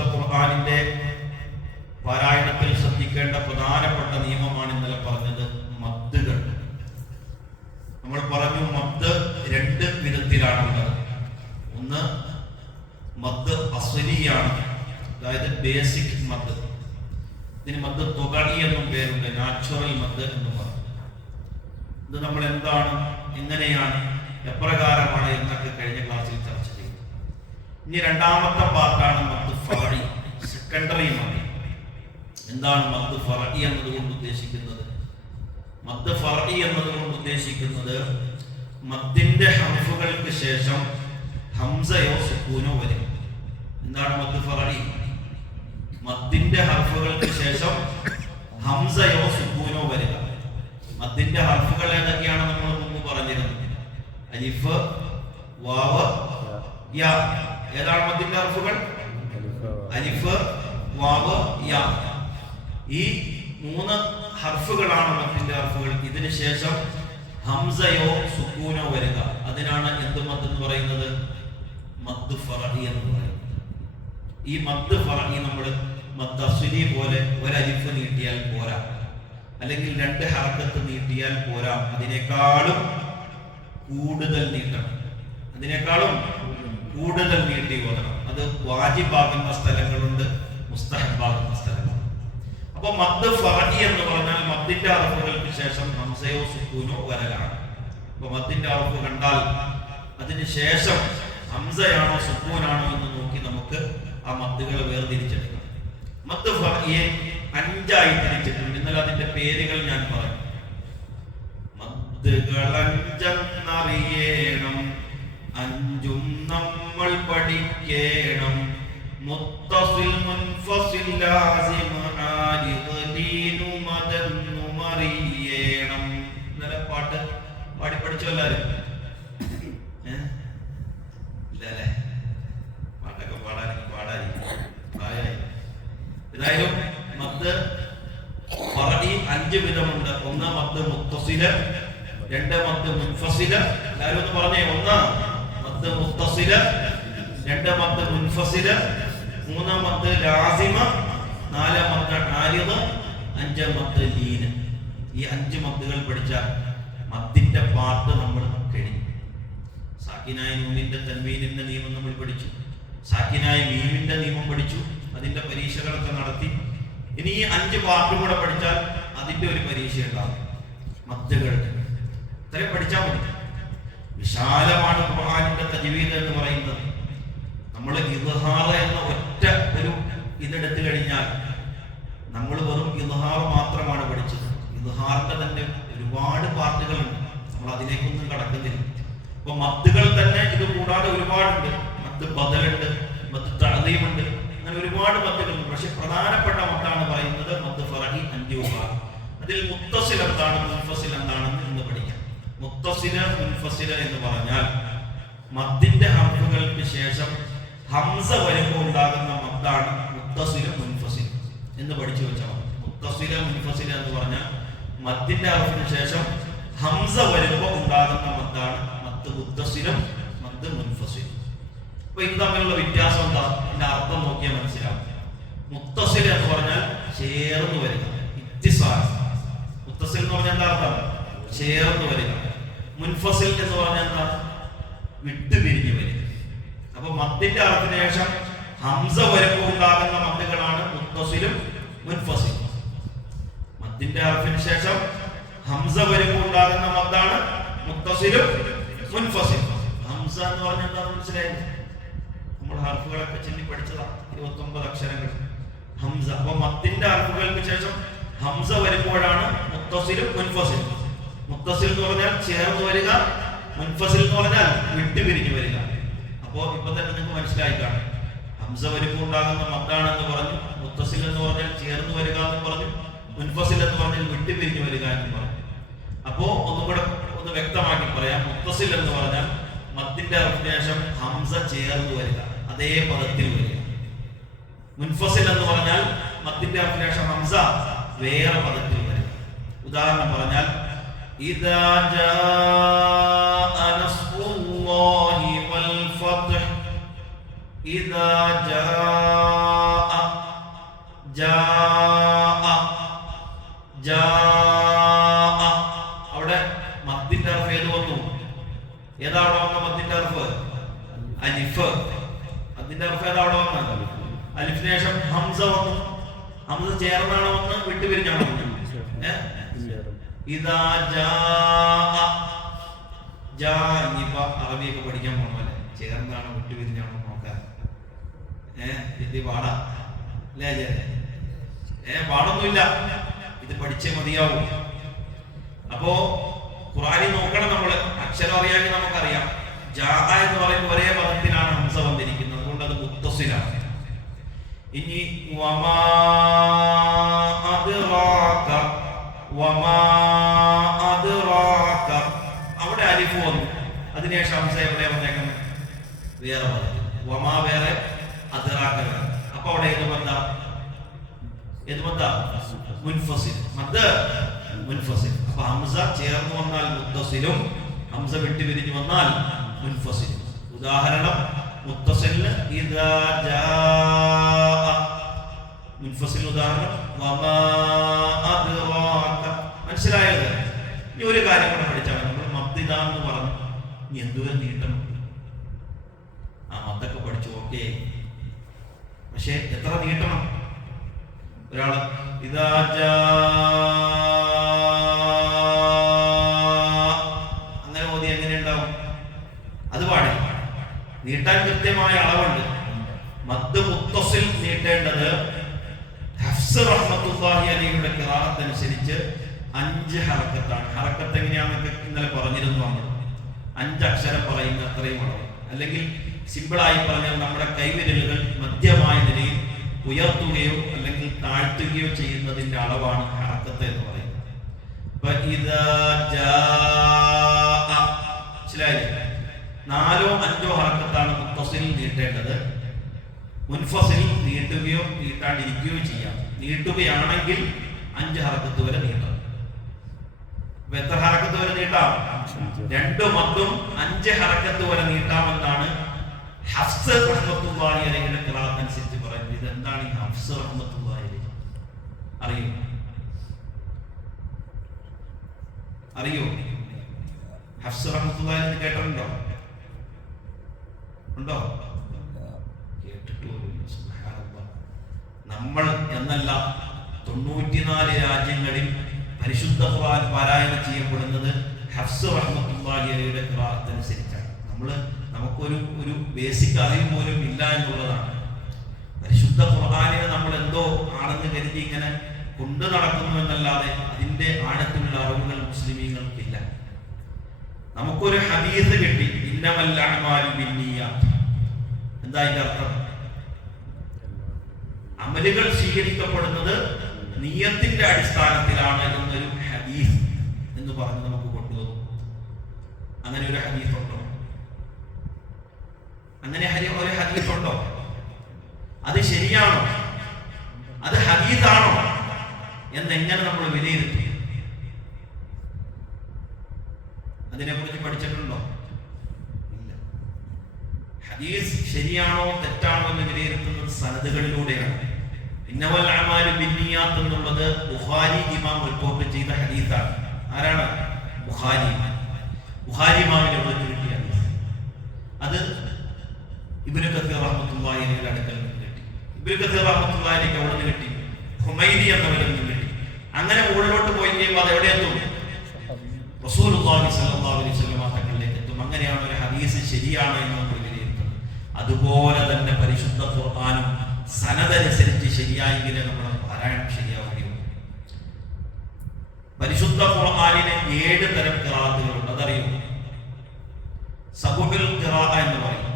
വിശുദ്ധ ഖുർആാനിന്റെ പാരായണത്തിൽ ശ്രദ്ധിക്കേണ്ട പ്രധാനപ്പെട്ട നിയമമാണ് ഇന്നലെ പറഞ്ഞത് മദ്ദുകൾ. നമ്മൾ പറഞ്ഞു മദ് രണ്ട് വിധത്തിലാണുള്ളത്. ഒന്ന് മദ് അസുരിയാണ് അതായത് ബേസിക് മദ് ഇതിന് മദ് തുകടി എന്നും പേരുണ്ട് നാച്ചുറൽ മദ് എന്ന് പറയും ഇത് നമ്മൾ എന്താണ് എങ്ങനെയാണ് എപ്രകാരമാണ് എന്നൊക്കെ കഴിഞ്ഞ ക്ലാസ്സിൽ ചർച്ച ചെയ്തു. ഇനി രണ്ടാമത്തെ പാർട്ടാണ് ഫറി. സെക്കൻഡറി മദ് എന്താണ് ഫറി എന്നതുകൊണ്ട് ഉദ്ദേശിക്കുന്നത്? ഫറി എന്നതുകൊണ്ട് ഉദ്ദേശിക്കുന്നത് മദ്ദിന്റെ ഹംഫുകൾക്ക് ശേഷം ഹംസയോ സുക്കൂനോ വരും. എന്താണ് ഫറി? മദ്ദിന്റെ ഹർഫുകൾക്ക് ശേഷം ഹംസയോ സുക്കൂനോ വരിക. മദ്ദിന്റെ ഹർഫുകൾ ഏതൊക്കെയാണ് നമ്മൾ മുമ്പ് പറഞ്ഞിരുന്നത്? അലിഫ് വാവ് യാ. ഏതാണ് മദ്യന്റെ ഹർഫുകൾ അലിഫ് വാവ് യാ. ഈ മൂന്ന് ഹർഫുകളാണ് മദ്യന്റെ ഹർഫുകൾ ഇതിന് ശേഷം ഹംസയോ സുക്കൂനോ വരിക. അതിനാണ് എന്ത് മദ് എന്ന് പറയുന്നത്? മദ് ഫറഹി എന്ന് പറയുന്നത്. ഈ മദ് ഫറഹി നമ്മൾ മദ് അസ്വലി പോലെ ഒരലിഫ് നീട്ടിയാൽ പോരാ. അല്ലെങ്കിൽ രണ്ട് ഹർക്കത്ത് നീട്ടിയാൽ പോരാ. അതിനേക്കാളും കൂടുതൽ നീട്ടണം. അതിനേക്കാളും കൂടുതൽ നീട്ടി ഓതണം അത് വാജിബാകുന്ന സ്ഥലങ്ങളുണ്ട് മുസ്തഹബാകുന്ന സ്ഥലങ്ങളുണ്ട്. അപ്പൊ മദ് ഫറഹി എന്ന് പറഞ്ഞാൽ മദ്ദിന്റെ അറഫുകൾക്ക് ശേഷം ഹംസയോ സുക്കൂനോ വരലാണ്. അപ്പൊ മദ്ദിന്റെ അറഫ് കണ്ടാൽ അതിന് ശേഷം ഹംസയാണോ സുക്കൂനാണോ എന്ന് നോക്കി നമുക്ക് ആ മദ്ദുകൾ വേർതിരിച്ചെടുക്കാം മദ് ഫറഹിയെ അഞ്ചായി തിരിച്ചിട്ടുണ്ട്. ഇന്നലെ അതിന്റെ പേരുകൾ ഞാൻ പറഞ്ഞു. മദ്ദുകളഞ്ചെന്നറിയണം അഞ്ചും പഠിക്കേണം മുത്തസിൽ മുൻഫസിൽ ലാസിമ ആരിദ് ദീനു മദന്നു മറിയേണം. ഇന്നലെ പാട്ട് പാടി പഠിച്ചു എല്ലാരും? ഏ? ഇല്ലല്ലേ? പാട്ടൊക്കെ പാടാൻ പാടാൻ ഏതായാലും മത്ത് പറഞ്ഞി അഞ്ച് വിധമുണ്ട്. ഒന്ന് മത്ത് മുത്തസിൽ രണ്ട് മത്ത് മുൻഫസിൽ. എല്ലാവരും ഒന്ന് പറഞ്ഞേ. ഒന്ന് മത്ത് മുത്തസിൽ രണ്ട് മദ് മുൻഫസിൽ മൂന്നാമത്തെ ലാസിമ നാലാമത്തെ മദ് അഞ്ചാമത്തെ ലീന് ഈ അഞ്ച് മദ്ദുകൾ പഠിച്ച മദ്ദിന്റെ പാട്ട് നമ്മൾ കഴിഞ്ഞു സാക്കിനായ നൂനിന്റെ തൻവീനിന്റെ നിയമം നമ്മൾ പഠിച്ചു. സാക്കിനായ മീമിന്റെ നിയമം പഠിച്ചു. അതിന്റെ പരീക്ഷകളൊക്കെ നടത്തി. ഇനി ഈ അഞ്ച് പാർട്ടും കൂടെ പഠിച്ചാൽ അതിന്റെ ഒരു പരീക്ഷ ഉണ്ടാകും മദ്ദുകൾ. ഇത്രയും പഠിച്ചാൽ മതി. വിശാലമാണ് ഖുർആനിന്റെ തജ്വീദ് എന്ന് പറയുന്നത്. നമ്മൾ ഇദ്ഹാർ എന്ന ഒറ്റ ഒരു ഇതെടുത്തു കഴിഞ്ഞാൽ നമ്മൾ വെറും ഇദ്ഹാർ മാത്രമാണ് പഠിച്ചത്. ഇതുഹാറിന്റെ തന്നെ ഒരുപാട് പാർട്ടുകളുണ്ട് നമ്മൾ അതിലേക്കൊന്നും കടക്കുന്നില്ല. അപ്പൊ മത്തുകൾ തന്നെ ഇത് കൂടാതെ ഒരുപാടുണ്ട്. മദ് ബദലുണ്ട് മദ് തഴതീമുണ്ട് അങ്ങനെ ഒരുപാട് മദ്ദുകളുണ്ട് പക്ഷെ പ്രധാനപ്പെട്ട മദ്ദാണ് പറയുന്നത് മദ് ഫറഹി വിഭാഗം അതിൽ മുത്തസിൽ എന്താണ് മുൻഫസിൽ എന്താണെന്ന് ഇന്ന് പഠിക്കാം. മുത്തസില മുൻഫസില എന്ന് പറഞ്ഞാൽ മദ്ദിന്റെ ഹർഫുകൾക്ക് ശേഷം ഹംസ വരുമ്പോൾ ഉണ്ടാകുന്ന മത്താണ് മുത്തസില മുൻഫസിൽ എന്ന് പഠിച്ചു വെച്ചാൽ മതി മുത്തസില മുൻഫസിൽ എന്ന് പറഞ്ഞാൽ മത്തിന്റെ അവസ്ഥ ശേഷം ഹംസ വരുമ്പോൾ ഉണ്ടാകുന്ന മത്താണ് മത്ത് മുത്തസിലും മത്ത് മുൻഫസിൽ അപ്പൊ ഇത് തമ്മിലുള്ള വ്യത്യാസം എന്താ? എന്റെ അർത്ഥം നോക്കിയാൽ മനസ്സിലാവും. മുത്തസിൽ എന്ന് പറഞ്ഞാൽ ചേർന്ന് വരിക ഇത്തിസാൽ. മുത്തസിൽ എന്ന് പറഞ്ഞാൽ എന്താ അർത്ഥം? ചേർന്ന് വരിക. മുൻഫസിൽ എന്ന് പറഞ്ഞാൽ എന്താ? വിട്ടുപിരിഞ്ഞു വരിക. അപ്പൊ മത്തിന്റെ അർത്ഥത്തിന് ശേഷം ഹംസ വരുമ്പോൾ ഉണ്ടാകുന്ന മദ്ദുകളാണ് മുത്തസിലും മുൻഫസിലും. മത്തിന്റെ അർത്ഥത്തിന് ശേഷം ഹംസ വരുമ്പോൾ ഉണ്ടാകുന്ന മദ്ദാണ് മുത്തസിലും മുൻഫസിലും. ഹംസ എന്ന് പറഞ്ഞാൽ എന്താ മനസ്സിലായി നമ്മൾ ഹർഫുകളൊക്കെ ചൊല്ലി പഠിച്ചതാ. ഇരുപത്തി ഒമ്പത് അക്ഷരങ്ങൾ. ഹംസ. അപ്പൊ മത്തിന്റെ ഹർഫുകൾക്ക് ശേഷം ഹംസ വരുമ്പോഴാണ് മുത്തസിലും മുൻഫസിലും. മുത്തസിൽ എന്ന് പറഞ്ഞാൽ ചേർന്ന് വരിക മുൻഫസിൽ എന്ന് പറഞ്ഞാൽ വിട്ടുപിരിഞ്ഞു വരിക. അപ്പോ ഇപ്പൊ തന്നെ നിങ്ങൾക്ക് മനസ്സിലായി കാണും. ഹംസ വരുമ്പോ ഉണ്ടാകുന്ന മക്കാണെന്ന് പറഞ്ഞു മുത്തസിൽ എന്ന് പറഞ്ഞാൽ ചേർന്ന് വരിക എന്ന് പറഞ്ഞു മുൻഫസിൽ എന്ന് പറഞ്ഞാൽ വിട്ടുപിരിഞ്ഞു വരിക എന്ന് പറഞ്ഞു. അപ്പോ ഒന്നും കൂടെ ഒന്ന് വ്യക്തമാക്കി പറയാം. മുത്തസിൽ എന്ന് പറഞ്ഞാൽ മത്തിന്റെ അഭിനേഷം ഹംസ ചേർന്ന് വരിക അതേ പദത്തിൽ വരിക. മുൻഫസിൽ എന്ന് പറഞ്ഞാൽ മത്തിന്റെ അഭിനേഷം ഹംസ വേറെ പദത്തിൽ വരിക. ഉദാഹരണം പറഞ്ഞാൽ إذا جاء جاء جاء അവിടെ മദ്ദിന്റെ അർഫ് ഏത് വന്നു? ഏതാണ് വന്ന മദ്ദിന്റെ അർഫ് അലിഫ്. അതിന്റെ അർഫ് ഏതാണ് വന്ന? അലിഫിന് ശേഷം ഹംസ വന്നു. ഹംസ ചേർന്നാണ് വന്ന്? വിട്ടുപിരിഞ്ഞാണ് ഇതാ ജാ ജാ ഇനിയിപ്പോ അറബിയൊക്കെ പഠിക്കാൻ പോകണം ചേർന്നാണോ വിട്ടുപിരിഞ്ഞാണോ നോക്കാൻ? ഏഹ് പാടാ അല്ലേ ഏ പാടൊന്നുമില്ല ഇത് പഠിച്ചേ മതിയാവും. അപ്പോ ഖുറാനി നോക്കണം നമ്മൾ. അക്ഷരം അറിയാമെങ്കിൽ നമുക്കറിയാം. ജാത എന്ന് പറയുന്ന ഒരേ പദത്തിലാണ് ഹംസ വന്നിരിക്കുന്നത്. അതുകൊണ്ട് അത് മുത്തസിലാണ്. ഇനി വമാ വമാ അവിടെ അലിഫ് വന്നു. അതിനുശേഷം ഹംസ എവിടെ വേറെ വമാ വേറെ അപ്പൊ അവിടെ മുൻഫസിൽ. മദ്ദ മുൻഫസിൽ. ഹംസ ചേർന്ന് വന്നാൽ മുത്തസിലും ഹംസ വിട്ടു പിരിഞ്ഞു വന്നാൽ മുൻഫസിലും. ഉദാഹരണം മുത്തസിലിന് മുൻഫസിൽ ഉദാഹരണം മനസ്സിലായത് ഇനി ഒരു കാര്യം കൂടെ പഠിച്ചാൽ നമ്മൾ മദ്ദിദ എന്ന് പറഞ്ഞു. ഇനി എന്തുവരെ നീട്ടണം? ഓക്കെ. പക്ഷെ എത്ര നീട്ടണം? ഒരാൾ. ഇതാ അങ്ങനെ ഓതി എങ്ങനെ ഉണ്ടാവും? അത് പാടെ. നീട്ടാൻ കൃത്യമായ അളവുണ്ട്. മദ് മുത്തസിൽ നീട്ടേണ്ടത് ഹഫ്സ് റഹ്മത്തുള്ളാഹി അലിയുടെ ഖിറാഅത്ത് അനുസരിച്ച് അഞ്ച് ഹറക്കത്താണ്. ഹറക്കത്ത് എങ്ങനെയാണെന്നൊക്കെ ഇന്നലെ പറഞ്ഞിരുന്നു അഞ്ച് അക്ഷരം പറയുന്ന അത്രയും അളവ്. അല്ലെങ്കിൽ സിമ്പിളായി പറഞ്ഞാൽ നമ്മുടെ കൈവിരലുകൾ മധ്യമായ നിലയിൽ ഉയർത്തുകയോ അല്ലെങ്കിൽ താഴ്ത്തുകയോ ചെയ്യുന്നതിന്റെ അളവാണ് ഹറക്കത്ത് എന്ന് പറയുന്നത്. നാലോ അഞ്ചോ ഹറക്കത്താണ് മുത്തസിൽ നീട്ടേണ്ടത്. മുൻഫസിൽ നീട്ടുകയോ നീട്ടാണ്ടിരിക്കുകയോ ചെയ്യാം. നീട്ടുകയാണെങ്കിൽ അഞ്ച് ഹറക്കത്ത് വരെ നീട്ടാം എത്ര ഹറക്കത്ത് വരെ നീട്ടാം? രണ്ടു മത്തും അഞ്ച് ഹറക്കത്ത് വരെ നീട്ടാമെന്നാണ് ഹഫ്സ് റഹ്മത്തുള്ളാഹി അലൈഹിയുടെ ഖിറാഅത്ത് അനുസരിച്ച് പറയുന്നത് ഇത് എന്താണ് ഈ ഹഫ്സ് റഹ്മത്തുള്ളാഹി അലൈഹി? അറിയോ? അറിയോ? ഹഫ്സ് റഹ്മത്തുള്ളാഹി എന്ന് കേട്ടിട്ടുണ്ടോ? ഉണ്ടോ? കേട്ടിട്ട് സുബ്ഹാനല്ലാഹ്. നമ്മൾ എന്നല്ല തൊണ്ണൂറ്റിനാല് രാജ്യങ്ങളിൽ പരിശുദ്ധ ഖുർആൻ പാരായണം ചെയ്യപ്പെടുന്നത് ഹഫ്സ് റഹ്മത്തുള്ളാഹി അലൈഹിയുടെ ഖിറാഅത്ത് അനുസരിച്ചാണ് നമ്മൾ നമുക്കൊരു ഒരു ബേസിക് അറിവ് പോലും ഇല്ല എന്നുള്ളതാണ്. പരിശുദ്ധ ഖുർആാനിനെ നമ്മൾ എന്തോ ആണെന്ന് കരുതി ഇങ്ങനെ കൊണ്ടു നടക്കുന്നു എന്നല്ലാതെ അതിന്റെ ആഴത്തിലുള്ള അറിവുകൾ മുസ്ലിമീങ്ങൾക്കില്ല നമുക്കൊരു ഹദീസ് കിട്ടി ഇന്നമല്ല എന്താ അർത്ഥം? അമലുകൾ സ്വീകരിക്കപ്പെടുന്നത് നിയത്തിന്റെ അടിസ്ഥാനത്തിലാണ് എന്നൊരു ഹദീസ് എന്ന് പറഞ്ഞ് നമുക്ക് കൊണ്ടുവന്നു. അങ്ങനെ ഒരു ഹദീസ് ഉണ്ടോ? അങ്ങനെ ഒരു ഹദീത്തുണ്ടോ അത് ശരിയാണോ? അത് ഹദീസാണോ? എന്നെങ്ങനെ നമ്മൾ വിലയിരുത്തി? അതിനെ കുറിച്ച് പഠിച്ചിട്ടുണ്ടോ? ഇല്ല. ഹദീസ് ശരിയാണോ തെറ്റാണോ എന്ന് വിലയിരുത്തുന്നത് സനദുകളിലൂടെയാണ്. ഇന്നവൽ അമാലു ബിന്നിയാത്ത് എന്നുള്ളത് ബുഖാരി ഇമാം റിപ്പോർട്ട് ചെയ്ത ഹദീസാണ്. ആരാണ്? ബുഖാരി. ഇമാം. ബുഖാരി ഇമാമിന്റെ ഇബ്നു കഥീർ റഹ്മത്തുള്ളാഹി അലൈഹിയുടെ അടുക്കൽ നിന്ന് കിട്ടി. ഇബ്നു കത്തീർ റഹ്മത്തുള്ളാഹി അവിടെ നിന്ന് കിട്ടി. ഹുമൈദി എന്നവരിൽ നിന്ന് കിട്ടി. അങ്ങനെ മുകളിലോട്ട് പോയി കഴിയുമ്പോൾ അത് എവിടെ എത്തും? റസൂലുള്ളാഹി സ്വല്ലല്ലാഹു അലൈഹി വസല്ലം തങ്ങളിലേക്ക് എത്തും. അങ്ങനെയാണ് ഒരു ഹദീസ് ശരിയാണ് എന്ന് നമ്മൾ വിലയിരുത്തുന്നത്. അതുപോലെ തന്നെ പരിശുദ്ധ ഖുർആനും സനതനുസരിച്ച് ശരിയായെങ്കിലേ നമ്മുടെ പാരായണം ശരിയാവുകയുള്ളൂ. പരിശുദ്ധ ഖുർആനിന് ഏഴ് തരം കിറാത്തുകളുണ്ട് അതറിയുമോ സബുബിൽ ഖിറാഅ എന്ന് പറയും.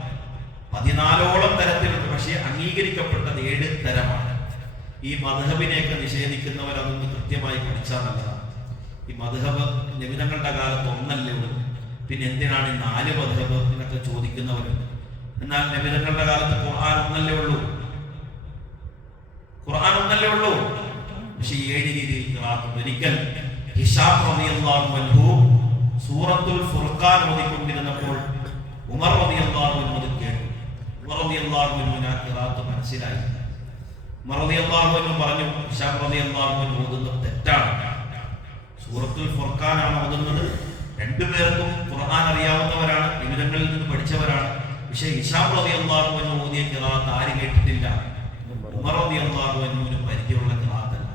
പതിനാലോളം തരത്തിലുണ്ട്. പക്ഷേ അംഗീകരിക്കപ്പെട്ടത് ഏഴ് തരമാണ്. ഈ മധുഹബിനെയൊക്കെ നിഷേധിക്കുന്നവർ അതൊന്ന് കൃത്യമായി പഠിച്ചാൽ നല്ലതാണ്. ഈ മധുഹബ് നിമിതങ്ങളുടെ കാലത്ത് ഒന്നല്ലേ ഉള്ളൂ. പിന്നെ എന്തിനാണ് ഈ നാല് മധുഹബ് എന്നൊക്കെ ചോദിക്കുന്നവരുണ്ട് എന്നാൽ നിമിതങ്ങളുടെ കാലത്ത് ഖുർആൻ ഒന്നല്ലേ ഉള്ളൂ? ഖുർആൻ ഒന്നല്ലേ ഉള്ളൂ? പക്ഷെ ഏഴ് രീതിയിൽ ഒരിക്കൽ ഹിഷാം റളിയല്ലാഹു അൻഹു സൂറത്തുൽ ഫുർഖാൻ ഓതിക്കൊണ്ടിരുന്നപ്പോൾ ഉമർ റളിയല്ലാഹു ഖിറാഅത്ത് മനസ്സിലായി. ഉമർ റളിയല്ലാഹു പറഞ്ഞു ഹിഷാം റളിയല്ലാഹു അൻഹു ഓതുന്നത് തെറ്റാണ്. സൂറത്തുൽ ഫുർഖാനാണ് ഓതുന്നത്. രണ്ടുപേർക്കും ഖുർആൻ അറിയാവുന്നവരാണ് വിവരങ്ങളിൽ നിന്ന് പഠിച്ചവരാണ്. പക്ഷേ ഇഷാം റതി അള്ളാഹു എന്ന് ഓതിയ കിറാത്ത് ആരും കേട്ടിട്ടില്ല. ഉമർ റതി അള്ളാഹു എന്നുവിന് പരിചയമുള്ള കിറാത്തല്ല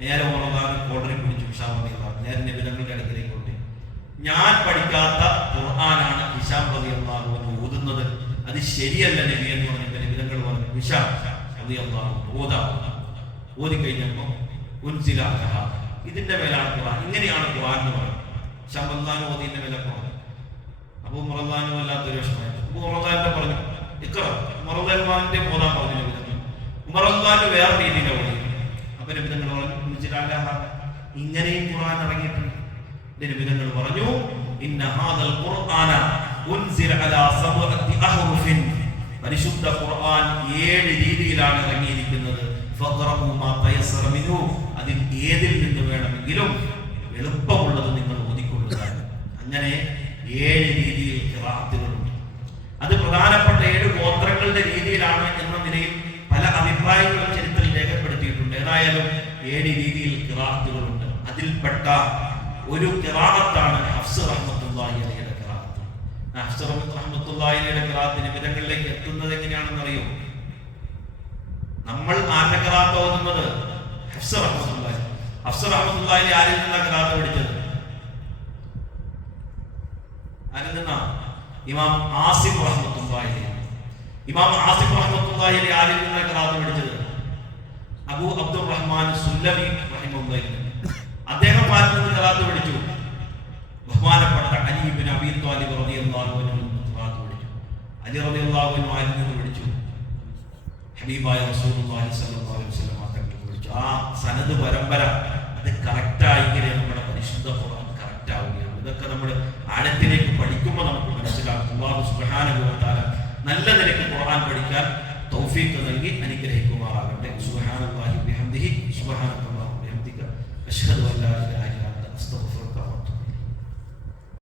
നേരെ ഉമർദാൻ കോടതി പിടിച്ചു ഇഷാം റതി അള്ളാഹു നേരെ നിബിധങ്ങളുടെ അടുത്തേക്ക് ഞാൻ പഠിക്കാത്ത ഖുർആനാണ് ഇഷാം റതി അള്ളാഹു എന്ന് ഓതുന്നത്. അത് ശരിയല്ല നബി എന്ന് പറഞ്ഞ നിബിധങ്ങൾ പറഞ്ഞു അള്ളാഹു ഓതാ. കഴിഞ്ഞപ്പോ. ഇതിന്റെ മേലാണ് ഖുർആൻ ഇങ്ങനെയാണ് ഖുർആൻ എന്ന് പറയുന്നത്. ശമ്പന്താൻ ഓതിന്റെ മേലെ ഖുർആൻ അപ്പൊ മുറദാനും വല്ലാത്തൊരു വിഷമായി അപ്പൊ മുറദാനെ പറഞ്ഞു ഇക്കറ മുറദാന്റെ ഓതാൻ പറഞ്ഞു നബിതങ്ങൾ ഉമറദാന്റെ വേറെ രീതിയിലെ ഓടി അപ്പൊ നബിതങ്ങൾ പറഞ്ഞു ഉൻസില അലഹ. ഇങ്ങനെയും ഖുർആൻ ഇറങ്ങിയിട്ടുണ്ട്. നബിതങ്ങൾ പറഞ്ഞു ഇന്ന ഹാദൽ ഖുർആന പരിശുദ്ധ ഖുർആൻ ഏഴ് രീതിയിലാണ് ഇറങ്ങിയിരിക്കുന്നത്. അതിൽ ഏതിൽ നിന്ന് വേണമെങ്കിലും എളുപ്പമുള്ളത് നിങ്ങൾ ഓതിക്കൊള്ളുക. അങ്ങനെ ഏഴ് രീതിയിൽ ഖിറാഅത്തുകളുണ്ട്. അത് പ്രധാനപ്പെട്ട ഏഴ് ഗോത്രങ്ങളുടെ രീതിയിലാണ് എന്ന നിലയിൽ പല അഭിപ്രായങ്ങളും ചരിത്രത്തിൽ രേഖപ്പെടുത്തിയിട്ടുണ്ട്. ഏതായാലും ഏഴ് രീതിയിൽ ഖിറാഅത്തുകളുണ്ട്. അതിൽപ്പെട്ട ഒരു കിറാത്താണ് ഹഫ്സ് ഖിറാഅത്ത് ആ ഹഫ്സ് റഹ്മത്തുള്ളാഹി അലൈഹിയുടെ ഖിറാഅത്ത് എത്തുന്നത് എങ്ങനെയാണെന്ന് അറിയോ? നമ്മൾ ആരുടെ ഖിറാഅത്ത് ഓതുന്നത്? ഹഫ്സർ റഹ്മത്തുള്ളാഹി. ഹഫ്സർ റഹ്മത്തുള്ളാഹി ആരിൽ നിന്നാണ് ഖിറാഅത്ത് പഠിച്ചത്? ആരിൽ നിന്നാ? ഇമാം ആസിഫ് റഹ്മത്തുള്ളാഹി. ഇമാം ആസിഫ് റഹ്മത്തുള്ളാഹി അലൈഹി ആരിൽ നിന്നാണ് ഖിറാഅത്ത് പഠിച്ചത്? അബൂ അബ്ദുർ റഹ്മാൻ സുല്ലമി അദ്ദേഹം ആരിൽ നിന്ന് ഖിറാഅത്ത് പഠിച്ചു? അലിബിൻ താലിബ് റബി അള്ളാഹുവിനും വിളിച്ചു അലി ഹബീബായ അലൈഹി വസല്ലം ആ സനദ് പരമ്പര അത് കറക്റ്റായെങ്കിലേ നമ്മുടെ പരിശുദ്ധ ഖുർആൻ കറക്റ്റ് ആവുകയാണ്. ഇതൊക്കെ നമ്മൾ ആഴത്തിലേക്ക് പഠിക്കുമ്പോൾ നമുക്ക് മനസ്സിലാക്കും അള്ളാഹു നല്ല നിലയ്ക്ക് ഖുർആൻ പഠിക്കാൻ തൗഫീഖ് നൽകി അനുഗ്രഹിക്കുമാറാകട്ടെ. സുബ്ഹാനല്ലാഹി ബിഹംദിഹി സുബ്ഹാനല്ലാഹി ബിഹംദിക അഷ്ഹദു